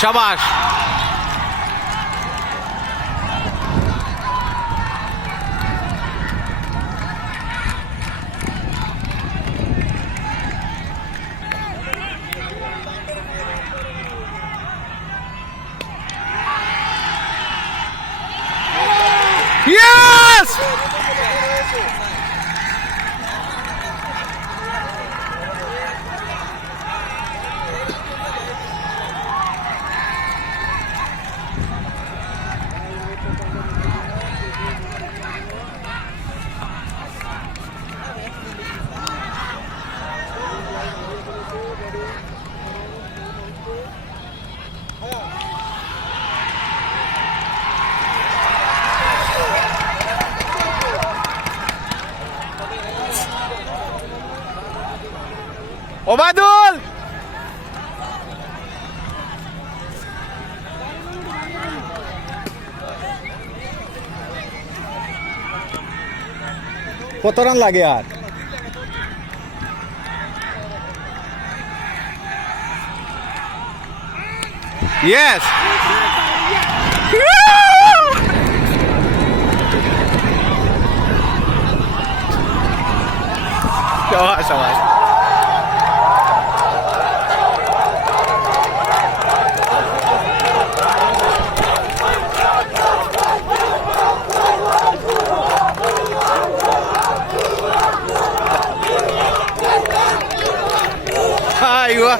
শাবাশ। Yes! Obaidul কত run লাগে আর? Yes, শাবাশ শাবাশ। ايوه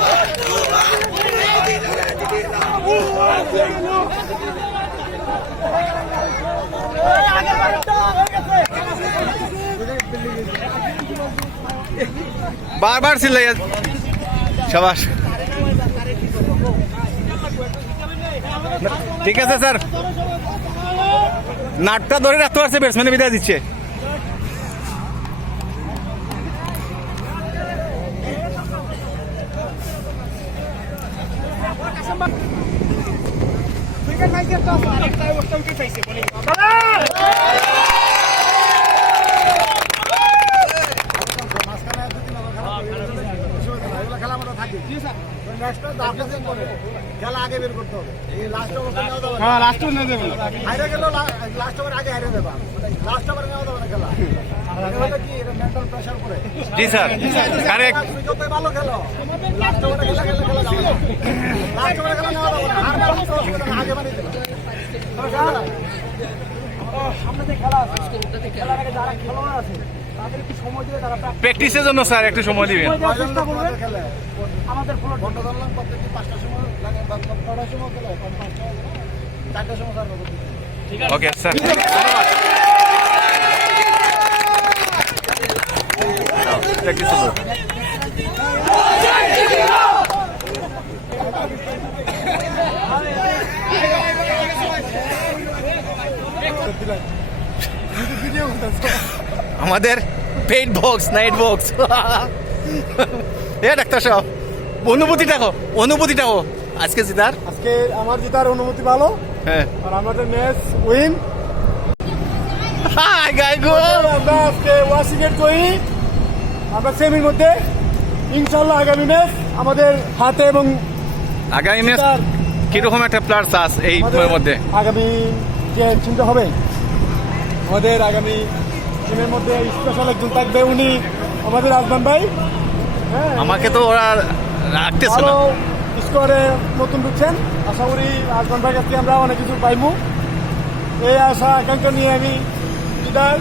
বারবার চিল্লাই। শাবাশ, ঠিক আছে স্যার। নাটটা ধরে রাখতে পারছে, ব্যাটসম্যানে বিদায় দিচ্ছে। খেলা আগে বের করতে হবে। এই লাস্ট ওভার নেওয়া যাবে না। হ্যাঁ, লাস্ট ওভার নেওয়া যাবে না। হাইরে গেল, লাস্ট ওভার আগে হাইরে দেবা। লাস্ট ওভার নেওয়া যাবে না খেলা। এটা কি এটা মেন্টাল প্রেসার পড়ে। জি স্যার, কারেক্ট। তুমি যতই ভালো খেলো, লাস্ট ওভারে খেলা যাবে না। লাস্ট ওভারে খেলা নেওয়া যাবে না। আর মারতে হবে না, আগে বাড়ি দেবা। সামনে যে খেলা আছে, খেলার আগে যারা খেলোয়াড় আছে তাদের একটু সময় দিয়ে তারা প্র্যাকটিসের জন্য স্যার একটু সময় দিবেন। চেষ্টা করবেন। আমাদের ফ্লোর ঘন্টা ধরলাম প্রত্যেকটি 5টার সময় লাগে, 5টার সময় খেলে 5টা 4টার সময় সার্ভ করতে। ওকে স্যার, প্র্যাকটিস করুন। আমাদের পেইড বক্স, নাইট বক্স। এ ডাক্তার সাহেব, অনুভূতিটা আজকে জিতার। আজকে আমার জেতার অনুমতি ভালো। হ্যাঁ, আর আমাদের ম্যাচ উইন। হাই গাই গো, আমরা আজকে ওয়াশিংয়ের জয়ী। আমরা সেমির মধ্যে ইনশাআল্লাহ আগামী ম্যাচ আমাদের হাতে এবং আগামী ম্যাচ কিরকম একটা প্লেয়ার চাস এই মধ্যে? আগামী যে চিন্তা হবে আমাদের আগামী টিমের মধ্যে স্পেশাল একজন থাকবে, উনি আমাদের আজমান ভাই। হ্যাঁ, আমাকে তো ওরা রাখতেছে না। স্কোরে নতুন ঢুকছেন, আশা করি আজমান ভাই কাছে আমরা অনেক কিছু পাইবো। এই আশা আকাঙ্ক্ষা নিয়ে আমি বিদায়।